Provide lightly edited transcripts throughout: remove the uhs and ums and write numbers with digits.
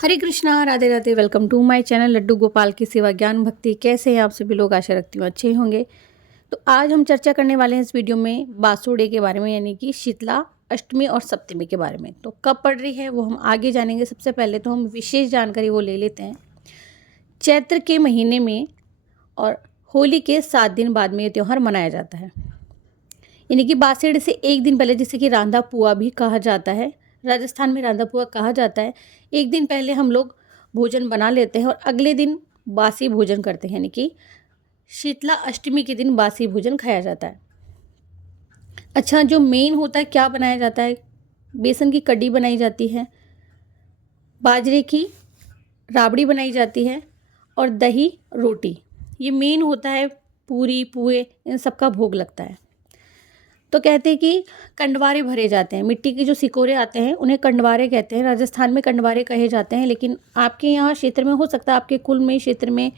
Hare Krishna, Radhe Radhe. Welcome to my channel Laddu Gopal की सेवा ज्ञान भक्ति। कैसे हैं आप सभी लोग? आशा रखती हूँ अच्छे होंगे। तो आज हम चर्चा करने वाले हैं इस वीडियो में बासुड़े के बारे में, यानी कि शीतला अष्टमी और सप्तमी के बारे में। तो कब पड़ रही है वो हम आगे जानेंगे। सबसे पहले तो हम विशेष जानकारी वो ले लेते हैं। चैत्र के महीने में और होली के 7 दिन बाद में ये त्यौहार मनाया जाता है, यानी कि बासुड़े से एक दिन पहले, जिसे कि रांधा पुआ भी कहा जाता है। राजस्थान में रांधा पुआ कहा जाता है। एक दिन पहले हम लोग भोजन बना लेते हैं और अगले दिन बासी भोजन करते हैं, यानी कि शीतला अष्टमी के दिन बासी भोजन खाया जाता है। अच्छा, जो मेन होता है, क्या बनाया जाता है? बेसन की कड्डी बनाई जाती है, बाजरे की राबड़ी बनाई जाती है और दही रोटी, ये मेन होता है। पूरी पुए इन सबका भोग लगता है। तो कहते हैं कि कंडवारे भरे जाते हैं। मिट्टी के जो सिकोरे आते हैं उन्हें कंडवारे कहते हैं। राजस्थान में कंडवारे कहे जाते हैं, लेकिन आपके यहाँ क्षेत्र में हो सकता है, आपके कुल में क्षेत्र में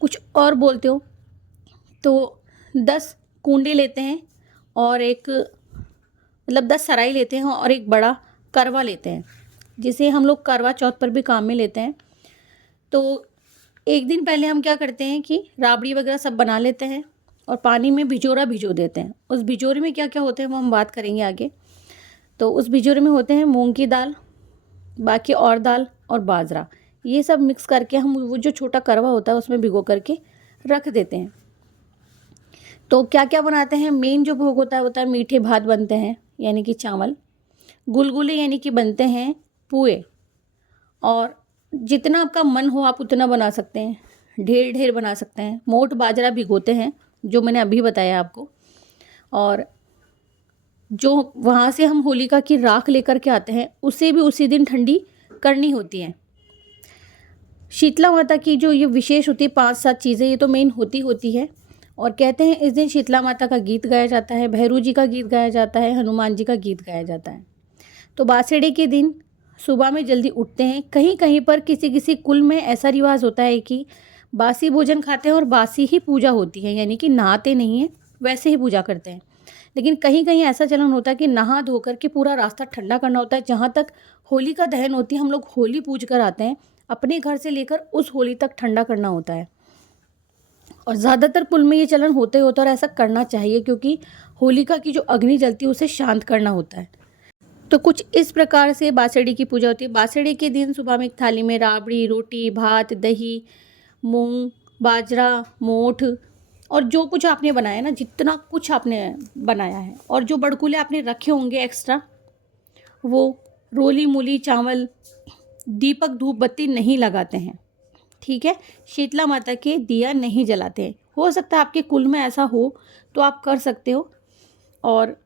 कुछ और बोलते हो। तो 10 कूंडे लेते हैं और एक 10 सराई लेते हैं और एक बड़ा करवा लेते हैं, जिसे हम लोग करवा चौथ पर भी काम में लेते हैं। तो एक दिन पहले हम क्या करते हैं कि राबड़ी वगैरह सब बना लेते हैं और पानी में भिजोरा भिजो देते हैं। उस भिजोरे में क्या क्या होते हैं वो हम बात करेंगे आगे। तो उस भिजोरे में होते हैं मूंग की दाल, बाकी और दाल और बाजरा, ये सब मिक्स करके हम वो जो छोटा करवा होता है उसमें भिगो करके रख देते हैं। तो क्या क्या बनाते हैं? मेन जो भोग होता है मीठे भात बनते हैं, यानी कि चावल। गुलगुले यानी कि बनते हैं पुए, और जितना आपका मन हो आप उतना बना सकते हैं, ढेर ढेर बना सकते हैं। मोट बाजरा भिगोते हैं, जो मैंने अभी बताया आपको। और जो वहाँ से हम होलिका की राख लेकर के आते हैं, उसे भी उसी दिन ठंडी करनी होती है। शीतला माता की जो ये विशेष होती है 5-7 चीज़ें, ये तो मेन होती है। और कहते हैं इस दिन शीतला माता का गीत गाया जाता है, भैरू जी का गीत गाया जाता है, हनुमान जी का गीत गाया जाता है। तो बासुड़े के दिन सुबह में जल्दी उठते हैं। कहीं कहीं पर किसी किसी कुल में ऐसा रिवाज होता है कि बासी भोजन खाते हैं और बासी ही पूजा होती है, यानी कि नहाते नहीं हैं, वैसे ही पूजा करते हैं। लेकिन कहीं कहीं ऐसा चलन होता है कि नहा धो कर के पूरा रास्ता ठंडा करना होता है। जहाँ तक होली का दहन होती है, हम लोग होली पूज कर आते हैं, अपने घर से लेकर उस होली तक ठंडा करना होता है। और ज़्यादातर कुल में ये चलन होते होता है, और ऐसा करना चाहिए, क्योंकि होलिका की जो अग्नि जलती है उसे शांत करना होता है। तो कुछ इस प्रकार से बासुड़े की पूजा होती है। बासुड़े के दिन सुबह में एक थाली में राबड़ी, रोटी, भात, दही, मूंग, बाजरा, मोठ और जो कुछ आपने बनाया ना, जितना कुछ आपने बनाया है, और जो बड़कुले आपने रखे होंगे एक्स्ट्रा, वो रोली मूली चावल, दीपक धूप बत्ती नहीं लगाते हैं, ठीक है। शीतला माता के दिया नहीं जलाते हैं। हो सकता है आपके कुल में ऐसा हो तो आप कर सकते हो। और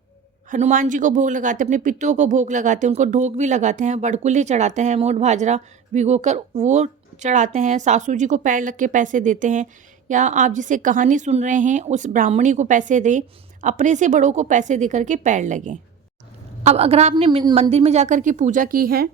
हनुमान जी को भोग लगाते हैं, अपने पितरों को भोग लगाते हैं, उनको ढोक भी लगाते हैं, बड़कुले चढ़ाते हैं, मोट बाजरा भिगोकर वो चढ़ाते हैं, सासू जी को पैर लग के पैसे देते हैं, या आप जिसे कहानी सुन रहे हैं उस ब्राह्मणी को पैसे दें, अपने से बड़ों को पैसे दे करके पैर लगें। अब अगर आपने मंदिर में जाकर के पूजा की है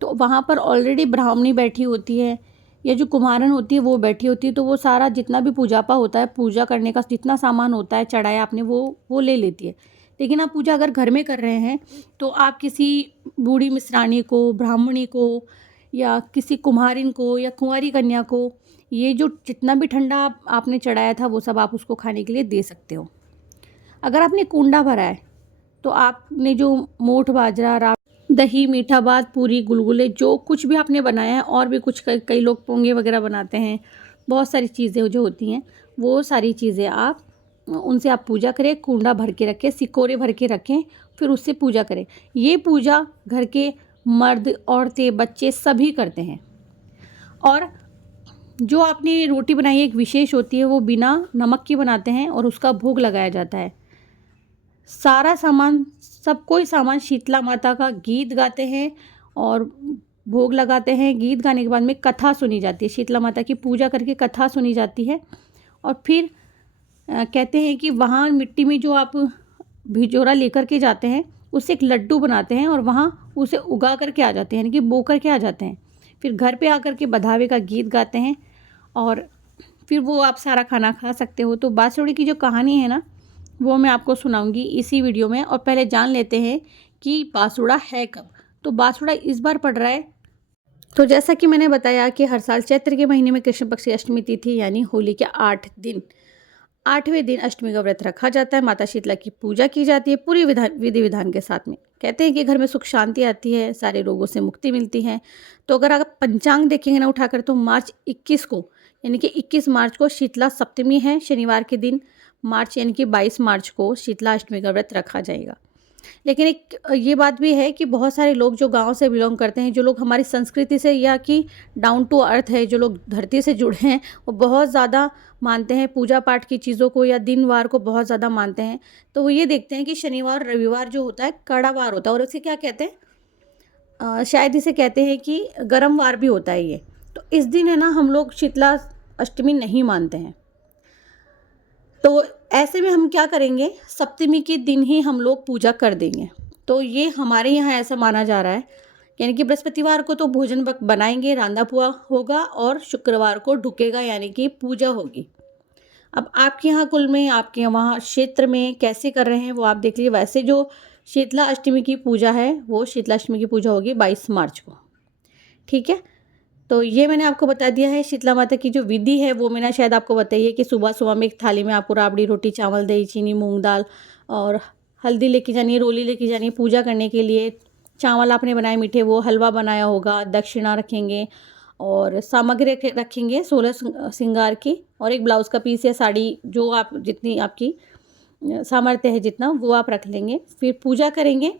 तो वहाँ पर ऑलरेडी ब्राह्मणी बैठी होती है, या जो कुम्हारन होती है वो बैठी होती है, तो वो सारा जितना भी पूजापा होता है, पूजा करने का जितना सामान होता है चढ़ाया आपने, वो ले लेती है। लेकिन आप पूजा अगर घर में कर रहे हैं तो आप किसी बूढ़ी मिश्रानी को, ब्राह्मणी को, या किसी कुम्हारिन को, या कुंवारी कन्या को, ये जो जितना भी ठंडा आपने चढ़ाया था वो सब आप उसको खाने के लिए दे सकते हो। अगर आपने कुंडा भरा है तो आपने जो मोठ बाजरा, दही, मीठा भात, पूरी, गुलगुले, जो कुछ भी आपने बनाया है, और भी कुछ कई लोग पोंगे वगैरह बनाते हैं, बहुत सारी चीज़ें जो होती हैं, वो सारी चीज़ें आप उनसे आप पूजा करें। कुंडा भर के रखें, सिकोरे भर के रखें, फिर उससे पूजा करें। ये पूजा घर के मर्द, औरतें, बच्चे सभी करते हैं। और जो आपने रोटी बनाई है एक विशेष होती है, वो बिना नमक की बनाते हैं और उसका भोग लगाया जाता है। सारा सामान, सब कोई सामान शीतला माता का गीत गाते हैं और भोग लगाते हैं। गीत गाने के बाद में कथा सुनी जाती है, शीतला माता की पूजा करके कथा सुनी जाती है। और फिर कहते हैं कि वहाँ मिट्टी में जो आप भिजोरा लेकर के जाते हैं उससे एक लड्डू बनाते हैं और वहाँ उसे उगा करके आ जाते हैं, यानी कि बो करके आ जाते हैं। फिर घर पे आकर के बधावे का गीत गाते हैं और फिर वो आप सारा खाना खा सकते हो। तो बासुड़े की जो कहानी है ना, वो मैं आपको सुनाऊंगी इसी वीडियो में। और पहले जान लेते हैं कि बासुड़ा है कब। तो बासुड़ा इस बार पड़ रहा है तो जैसा कि मैंने बताया कि हर साल चैत्र के महीने में कृष्ण पक्ष की अष्टमी तिथि यानी होली के 8वें दिन अष्टमी का व्रत रखा जाता है। माता शीतला की पूजा की जाती है पूरी विधि विधान के साथ में। कहते हैं कि घर में सुख शांति आती है, सारे रोगों से मुक्ति मिलती है। तो अगर आप पंचांग देखेंगे ना उठाकर, तो मार्च 21 को यानी कि 21 मार्च को शीतला सप्तमी है, शनिवार के दिन मार्च यानी कि 22 मार्च को शीतला अष्टमी का व्रत रखा जाएगा। लेकिन एक ये बात भी है कि बहुत सारे लोग जो गांव से बिलोंग करते हैं, जो लोग हमारी संस्कृति से या कि डाउन टू अर्थ है, जो लोग धरती से जुड़े हैं, वो बहुत ज़्यादा मानते हैं पूजा पाठ की चीज़ों को या दिन वार को बहुत ज़्यादा मानते हैं। तो वो ये देखते हैं कि शनिवार रविवार जो होता है कड़ा वार होता है, और इसे क्या कहते हैं, शायद इसे कहते हैं कि गर्म वार भी होता है ये। तो इस दिन है ना हम लोग शीतला अष्टमी नहीं मानते हैं। तो ऐसे में हम क्या करेंगे, सप्तमी के दिन ही हम लोग पूजा कर देंगे। तो ये हमारे यहाँ ऐसा माना जा रहा है, यानी कि बृहस्पतिवार को तो भोजन बनाएंगे, रांधा पुआ होगा, और शुक्रवार को ढुकेगा यानी कि पूजा होगी। अब आपके यहाँ कुल में, आपके वहाँ क्षेत्र में कैसे कर रहे हैं वो आप देख लीजिए। वैसे जो शीतला अष्टमी की पूजा है, वो शीतला अष्टमी की पूजा होगी 22 मार्च को। ठीक है, तो ये मैंने आपको बता दिया है। शीतला माता की जो विधि है वो मैंने शायद आपको बताई है कि सुबह सुबह में एक थाली में आपको राबड़ी, रोटी, चावल, दही, चीनी, मूंग दाल और हल्दी लेके जानी है, रोली लेके जानी है पूजा करने के लिए। चावल आपने बनाए मीठे, वो हलवा बनाया होगा, दक्षिणा रखेंगे और सामग्री रखेंगे 16 श्रृंगार की, और एक ब्लाउज़ का पीस या साड़ी, जो आप जितनी आपकी सामर्थ्य है जितना वो आप रख लेंगे। फिर पूजा करेंगे।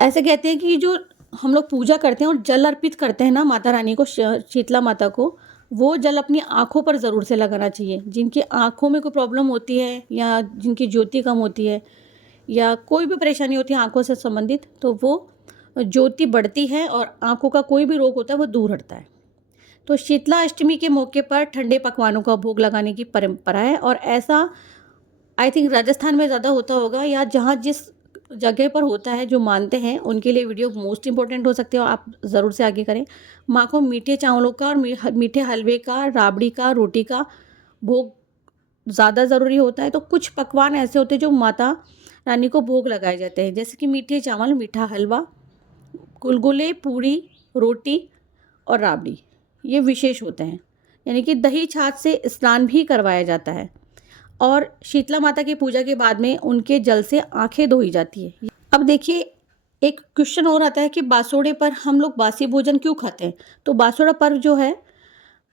ऐसे कहते हैं कि जो हम लोग पूजा करते हैं और जल अर्पित करते हैं ना माता रानी को, शीतला माता को, वो जल अपनी आँखों पर ज़रूर से लगाना चाहिए। जिनकी आँखों में कोई प्रॉब्लम होती है या जिनकी ज्योति कम होती है या कोई भी परेशानी होती है आँखों से संबंधित, तो वो ज्योति बढ़ती है और आँखों का कोई भी रोग होता है वो दूर हटता है। तो शीतला अष्टमी के मौके पर ठंडे पकवानों का भोग लगाने की परंपरा है, और ऐसा आई थिंक राजस्थान में ज़्यादा होता होगा, या जहाँ जिस जगह पर होता है जो मानते हैं उनके लिए वीडियो मोस्ट इंपॉर्टेंट हो सकते हो। आप ज़रूर से आगे करें। माँ को मीठे चावलों का और मीठे हलवे का, राबड़ी का, रोटी का भोग ज़्यादा ज़रूरी होता है। तो कुछ पकवान ऐसे होते हैं जो माता रानी को भोग लगाए जाते हैं, जैसे कि मीठे चावल, मीठा हलवा, गुलगुले, पूड़ी, रोटी और राबड़ी, ये विशेष होते हैं। यानी कि दही छाछ से स्नान भी करवाया जाता है, और शीतला माता की पूजा के बाद में उनके जल से आंखें धोई जाती है। अब देखिए, एक क्वेश्चन और आता है कि बासोड़े पर हम लोग बासी भोजन क्यों खाते हैं। तो बासोड़ा पर्व जो है,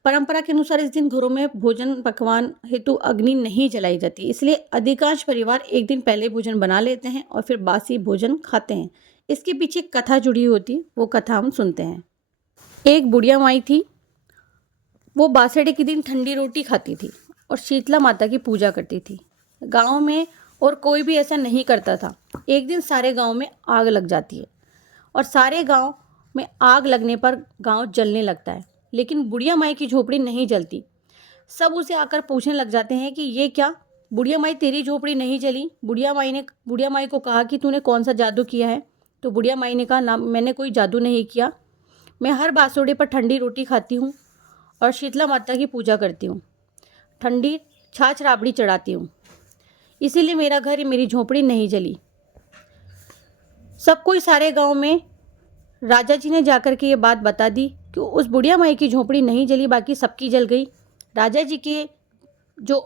परंपरा के अनुसार इस दिन घरों में भोजन पकवान हेतु अग्नि नहीं जलाई जाती, इसलिए अधिकांश परिवार एक दिन पहले भोजन बना लेते हैं और फिर बासी भोजन खाते हैं। इसके पीछे कथा जुड़ी होती है, वो कथा हम सुनते हैं। एक बुढ़िया माई थी, वो बासड़े के दिन ठंडी रोटी खाती थी और शीतला माता की पूजा करती थी। गांव में और कोई भी ऐसा नहीं करता था। एक दिन सारे गांव में आग लग जाती है, और सारे गांव में आग लगने पर गांव जलने लगता है, लेकिन बुढ़िया माई की झोपड़ी नहीं जलती। सब उसे आकर पूछने लग जाते हैं कि ये क्या, बुढ़िया माई तेरी झोपड़ी नहीं जली। बुढ़िया माई को कहा कि तूने कौन सा जादू किया है। तो बुढ़िया माई ने कहा, ना, मैंने कोई जादू नहीं किया, मैं हर बासोड़े पर ठंडी रोटी खाती हूँ और शीतला माता की पूजा करती हूँ, ठंडी छाछ राबड़ी चढ़ाती हूँ, इसीलिए मेरा घर, मेरी झोपड़ी नहीं जली। सब कोई सारे गांव में राजा जी ने जाकर के ये बात बता दी कि उस बुढ़िया माई की झोपड़ी नहीं जली, बाकी सबकी जल गई। राजा जी के जो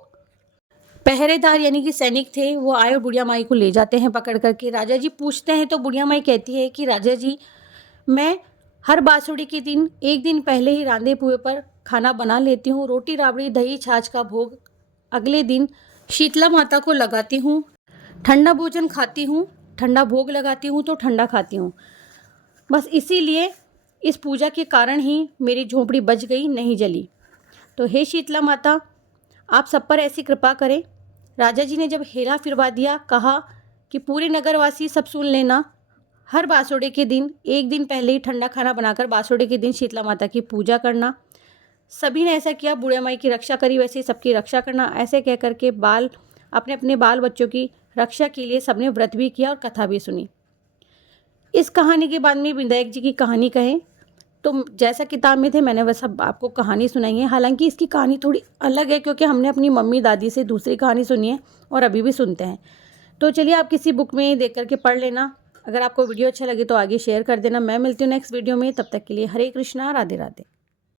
पहरेदार यानी कि सैनिक थे, वो आए और बुढ़िया माई को ले जाते हैं पकड़ करके। राजा जी पूछते हैं तो बुढ़िया माई कहती है कि राजा जी, मैं हर बासुड़ी के दिन एक दिन पहले ही रांधे पुए पर खाना बना लेती हूँ, रोटी राबड़ी दही छाछ का भोग अगले दिन शीतला माता को लगाती हूँ, ठंडा भोजन खाती हूँ, ठंडा भोग लगाती हूँ तो ठंडा खाती हूँ, बस इसीलिए इस पूजा के कारण ही मेरी झोपड़ी बच गई, नहीं जली। तो हे शीतला माता, आप सब पर ऐसी कृपा करें। राजा जी ने जब हेरा फिरवा दिया, कहा कि पूरे नगरवासी सब सुन लेना, हर बासोड़े के दिन एक दिन पहले ही ठंडा खाना बनाकर बासोड़े के दिन शीतला माता की पूजा करना। सभी ने ऐसा किया, बुढ़िया माई की रक्षा करी, वैसे ही सबकी रक्षा करना। ऐसे कह करके अपने अपने बाल बच्चों की रक्षा के लिए सबने व्रत भी किया और कथा भी सुनी। इस कहानी के बाद में विनायक जी की कहानी कहें तो जैसा किताब में थे मैंने वैसा आपको कहानी सुनाई है। हालांकि इसकी कहानी थोड़ी अलग है, क्योंकि हमने अपनी मम्मी दादी से दूसरी कहानी सुनी है और अभी भी सुनते हैं। तो चलिए आप किसी बुक में देख करके पढ़ लेना, अगर आपको वीडियो अच्छा लगे तो आगे शेयर कर देना। मैं मिलती हूँ नेक्स्ट वीडियो में, तब तक के लिए हरे कृष्णा, राधे राधे।